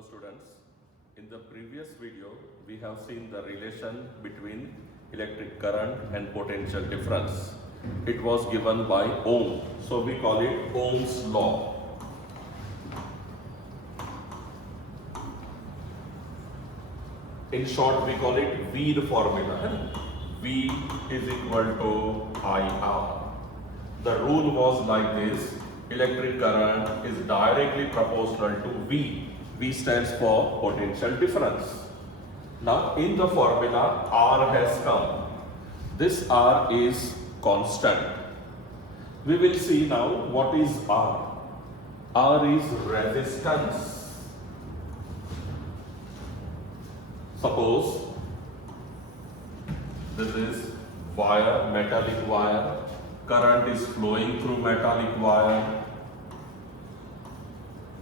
Hello students, in the previous video we have seen the relation between electric current and potential difference. It was given by Ohm, so we call it Ohm's law. In short we call it V the formula. V is equal to IR. The rule was like this: electric current is directly proportional to V. V stands for potential difference. Now in the formula R has come. This R is constant. We will see now what is R. R is resistance. Suppose this is wire, metallic wire. Current is flowing through metallic wire.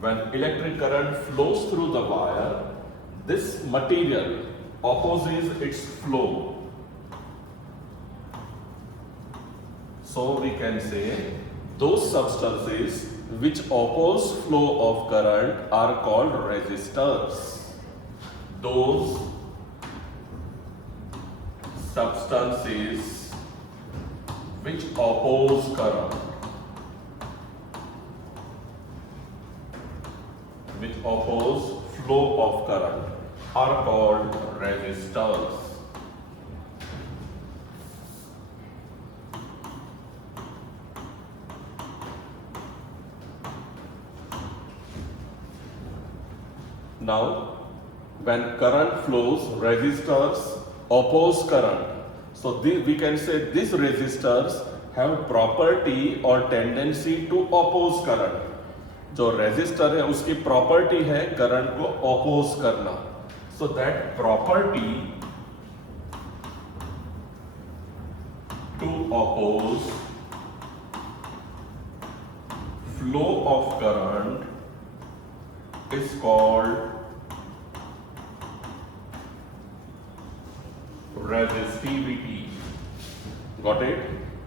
When electric current flows through the wire, this material opposes its flow. So we can say those substances which oppose flow of current are called resistors. Those substances which oppose current, which oppose flow of current, are called resistors. Now, when current flows, resistors oppose current. So we can say these resistors have property or tendency to oppose current. जो resistor है उसकी property है current को oppose करना. So that property to oppose flow of current is called resistivity. Got it?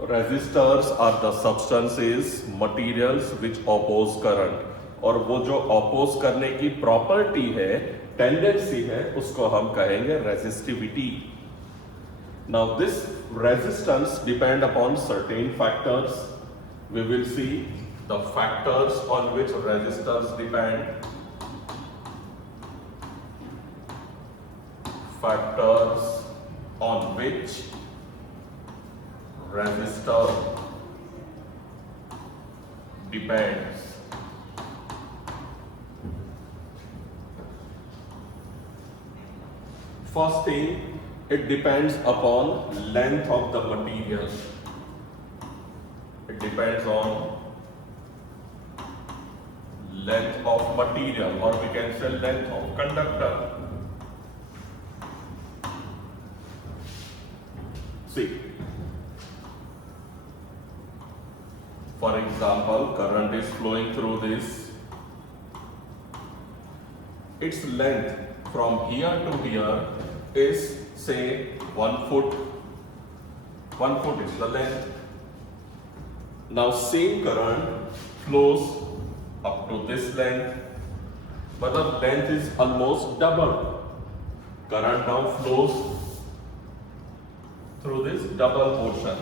Resistors are the substances, materials which oppose current. और वो जो oppose करने की property है, tendency है, उसको हम कहेंगे resistivity. Now this resistance depend upon certain factors. We will see the factors on which resistors depend. Factors on which resistor depends. First thing, it depends upon length of the material. It depends on length of material, or we can say length of conductor. See, for example, current is flowing through this. Its length from here to here is say 1 foot. 1 foot is the length. Now same current flows up to this length, but the length is almost double. Current now flows through this double portion.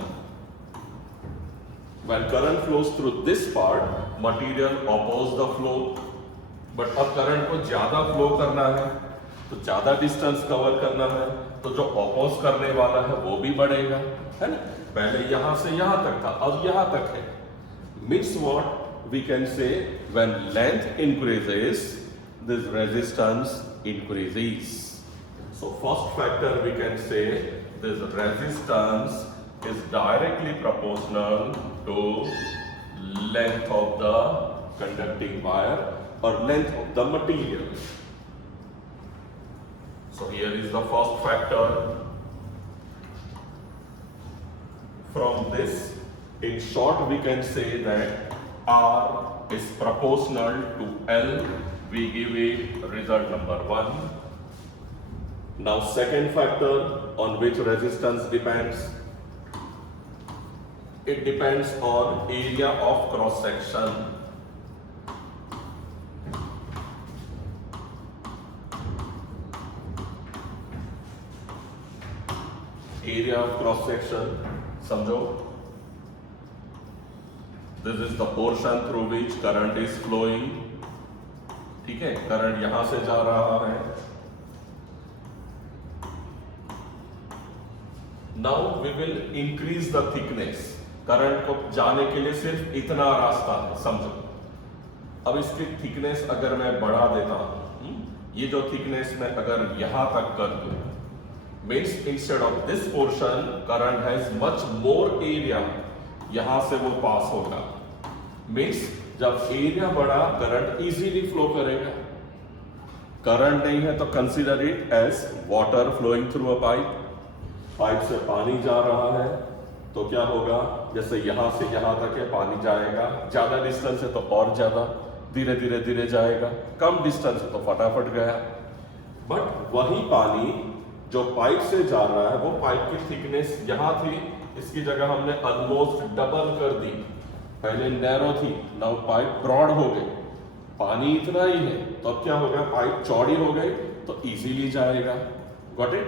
When current flows through this part, material oppose the flow. But अब current को ज़्यादा flow करना है, तो ज़्यादा distance cover करना है, तो जो oppose करने वाला है वो भी बढ़ेगा, है ना? पहले यहाँ से यहाँ तक था, अब यहाँ तक है. Means what? We can say when length increases, this resistance increases. So first factor we can say this resistance is directly proportional to length of the conducting wire or length of the material. So here is the first factor. From this, in short, we can say that R is proportional to L. We give it result number 1. Now second factor on which resistance depends, it depends on area of cross section. area of cross section. समझो, this is the portion through which current is flowing. ठीक है, current यहां से जा रहा है. Now we will increase the thickness. Current को जाने के लिए सिर्फ इतना रास्ता है, समझो. अब इसकी थिकनेस अगर मैं बढ़ा देता हूं, ये जो थिकनेस मैं अगर यहां तक कर दूं, means instead of this portion current has much more area, यहां से वो पास होगा. मीन्स जब एरिया बढ़ा करंट इजीली फ्लो करेगा. करंट नहीं है तो consider it as water flowing through a pipe. Pipe से पानी जा रहा है तो क्या होगा, जैसे यहां से यहां तक है पानी जाएगा, ज्यादा डिस्टेंस है तो और ज्यादा धीरे धीरे धीरे जाएगा, कम डिस्टेंस है तो फटाफट गया. बट वही पानी जो पाइप से जा रहा है, वो पाइप की थिकनेस यहां थी, इसकी जगह हमने ऑलमोस्ट डबल कर दी. पहले नैरो थी, नाउ पाइप ब्रॉड हो गई. पानी इतना ही है तो अब क्या होगा, पाइप चौड़ी हो गई तो इजीली जाएगा. Got it?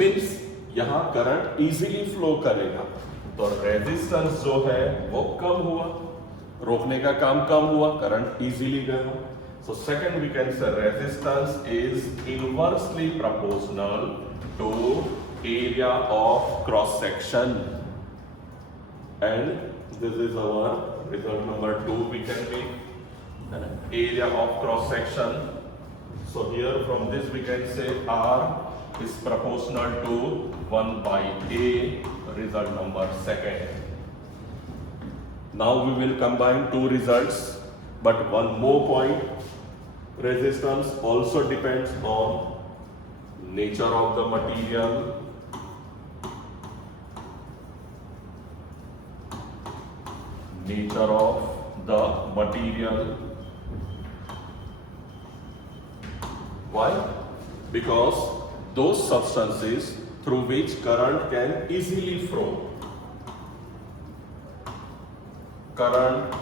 मीन्स यहां करंट इजीली फ्लो करेगा तो रेजिस्टेंस जो है वो कम हुआ, रोकने का काम कम हुआ, करंट इजीली गया. So second we can say resistance is inversely proportional to area of cross section. And this is our result number 2. We can make area of cross section. So here from this we can say R is proportional to 1 by A. Result number 2nd. Now we will combine two results, but one more point, resistance also depends on nature of the material. Nature of the material. Why? Because those substances through which current can easily flow. Current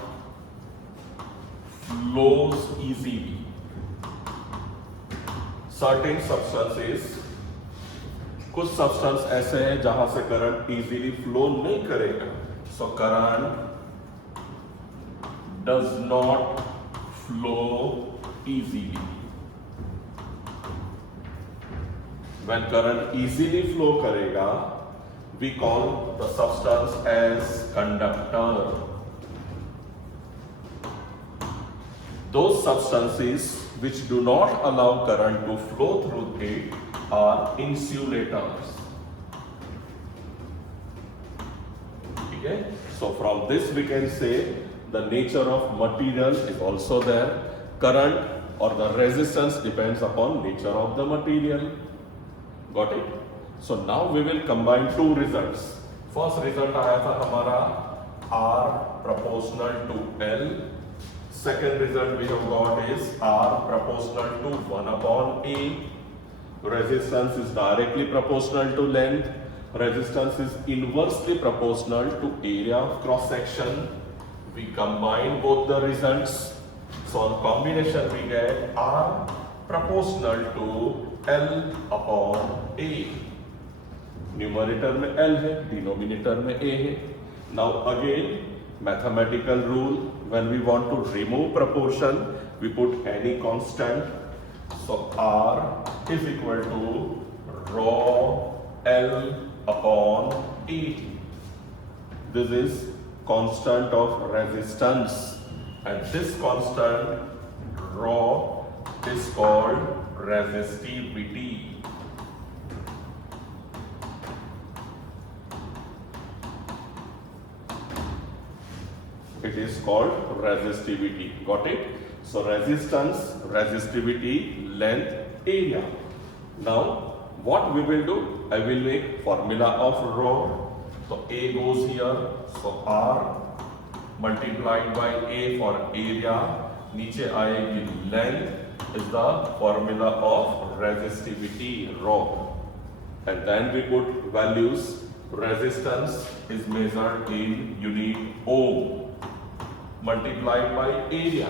flows easily. Certain substances, कुछ substance ऐसे हैं जहां से current easily flow नहीं करेगा. So current does not flow easily. When current easily flow करेगा, we call the substance as conductor. Those substances which do not allow current to flow through it are insulators. Okay? So from this we can say the nature of material is also there. Current or the resistance depends upon nature of the material. Got it? So now we will combine two results. First result आया था हमारा R proportional to L. Second result we have got is R proportional to 1 upon A. Resistance is directly proportional to length. Resistance is inversely proportional to area of cross section. We combine both the results. So on combination we get R proportional to L upon A. Numerator में L है, denominator में A है. Now again mathematical rule, when we want to remove proportion we put any constant. So R is equal to rho L upon A. This is constant of resistance, and this constant rho is called resistivity. It is called resistivity. Got it? So resistance, resistivity, length, area. Now what we will do, I will make formula of rho. So A goes here, so R multiplied by A for area, नीचे आएगी length is the formula of resistivity rho, and then we put values. Resistance is measured in unit ohm multiplied by area.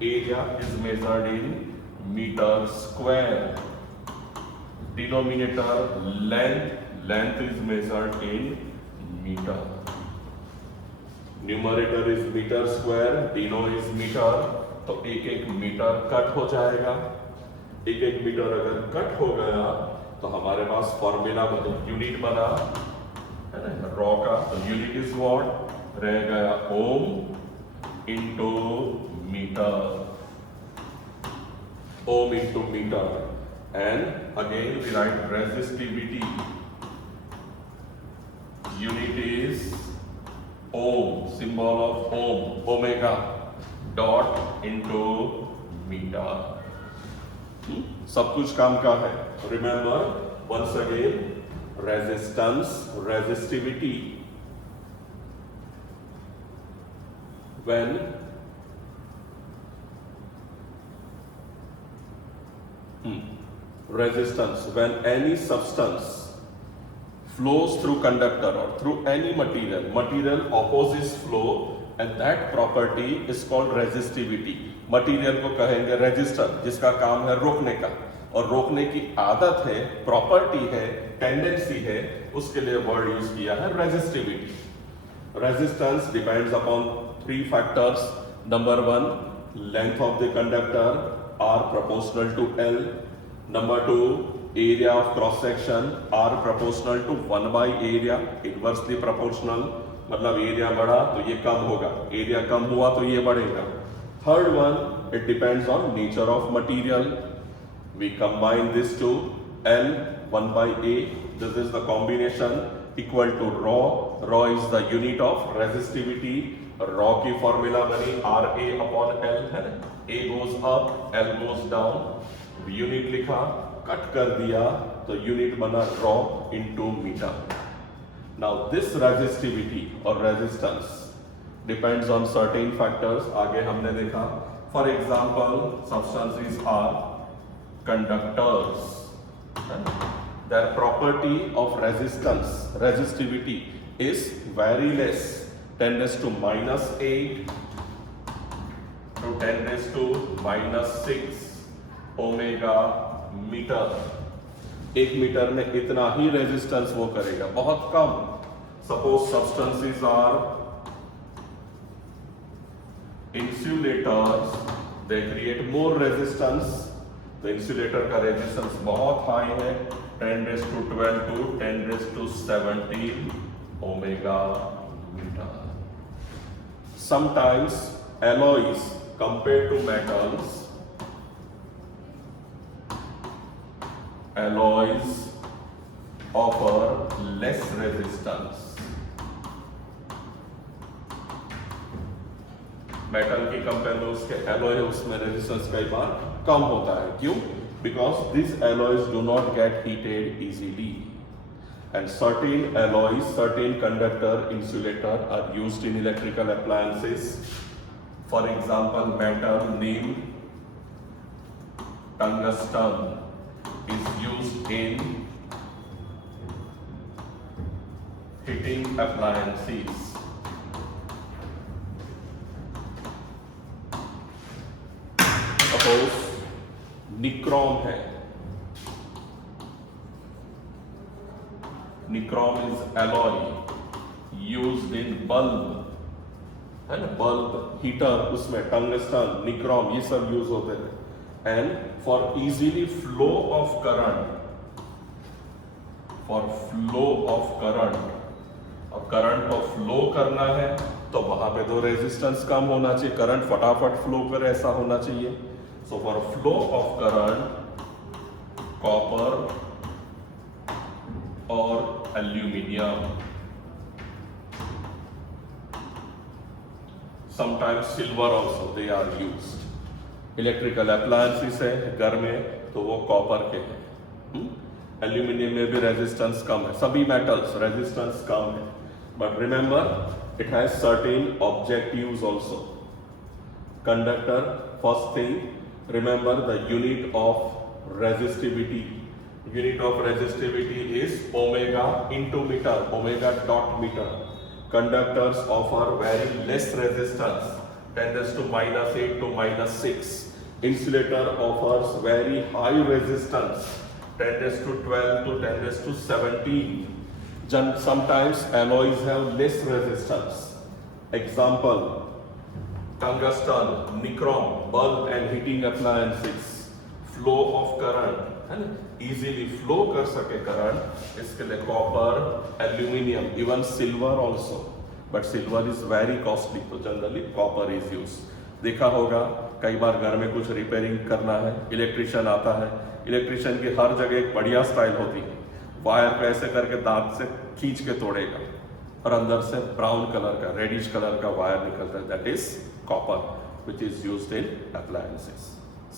Area is measured in meter square. Denominator length, length is measured in meter. Numerator is metre square, deno is metre, तो एक एक metre cut हो जाएगा। एक एक metre अगर cut हो गया तो हमारे पास फॉर्मूला बना, यूनिट बना है ना रॉ का, तो यूनिट इज व्हाट रह गया ohm into metre, ohm into metre. And again we write resistivity, unit is ohm, symbol of ohm, omega dot into metre. सब कुछ काम का है। Remember once again, resistance, resistivity, when resistance, when any substance flows through conductor or through any material, material opposes flow and that property is called resistivity. Material को कहेंगे resistor, जिसका काम है रोकने का, और रोकने की आदत है, प्रॉपर्टी है, टेंडेंसी है, उसके लिए वर्ड यूज किया है resistivity. Resistance depends upon 3 factors. Number 1, length of the conductor R proportional to L. Number 2, area of cross section R proportional to 1 by area, inversely proportional, मतलब एरिया बढ़ा तो ये कम होगा, एरिया कम हुआ तो ये बढ़ेगा। Third one, it depends on nature of material. We combine this to L 1 by A. This is the combination equal to rho. Rho is the unit of resistivity. Rho की formula बनी RA upon L है ना? A goes up, L goes down. Unit लिखा, cut कर दिया तो unit बना rho into meter. Now this resistivity or resistance depends on certain factors. आगे हमने देखा, for example, substances are conductors. Their property of resistance, resistivity is very less, 10 raised to -8 to 10 raised to -6 omega metre. एक metre में इतना ही resistance वो करेगा, बहुत कम। Suppose substances are insulators, they create more resistance. तो इंसुलेटर का रेजिस्टेंस बहुत हाई है, 10 raised to 12 to 10 raised to 17 omega metre. Sometimes alloys compared to metals, alloys offer less resistance. Metal की कंपेयर में उसके एलॉय है, उसमें रेजिस्टेंस कई बार कम होता है। क्यों? Because this alloys do not get heated easily and certain alloys, certain conductor, insulator are used in electrical appliances. For example, metal name tungsten is used in heating appliances. Suppose nichrome है, nichrome is alloy used in bulb, है ना, bulb, heater, उसमें tungsten, nichrome, ये सब use होते हैं। And for easily flow of current, for flow of current, अब current को फ्लो करना है तो वहां पे तो रेजिस्टेंस कम होना चाहिए, करंट फटाफट फ्लो करे, ऐसा होना चाहिए। So for flow of current, copper और aluminium, sometimes silver also they are used. Electrical appliances है घर में तो वो कॉपर के हैं। एल्यूमिनियम में भी रेजिस्टेंस कम है, सभी मेटल्स रेजिस्टेंस कम है, but remember it has certain objectives also. Conductor, first thing remember the unit of resistivity, unit of resistivity is omega into metre, omega dot metre. Conductors offer very less resistance, 10 raised to -8 to -6. Insulator offers very high resistance, 10 raised to 12 to 10 raised to 17. Sometimes alloys have less resistance. Example, tungsten, nichrome, bulb and heating appliances. Flow of current, है ना, easily flow कर सके current, इसके लिए copper, aluminium, even silver also. But silver is very costly, तो generally copper is used. देखा होगा कई बार घर में कुछ रिपेयरिंग करना है, इलेक्ट्रिशियन आता है, इलेक्ट्रिशियन की हर जगह एक बढ़िया स्टाइल होती है, वायर को ऐसे करके दांत से खींच के तोड़ेगा और अंदर से ब्राउन कलर का, रेडिश कलर का वायर निकलता है, that is copper which is used in appliances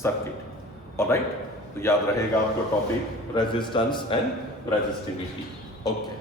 circuit. Alright, तो याद रहेगा आपको topic resistance and resistivity. Okay.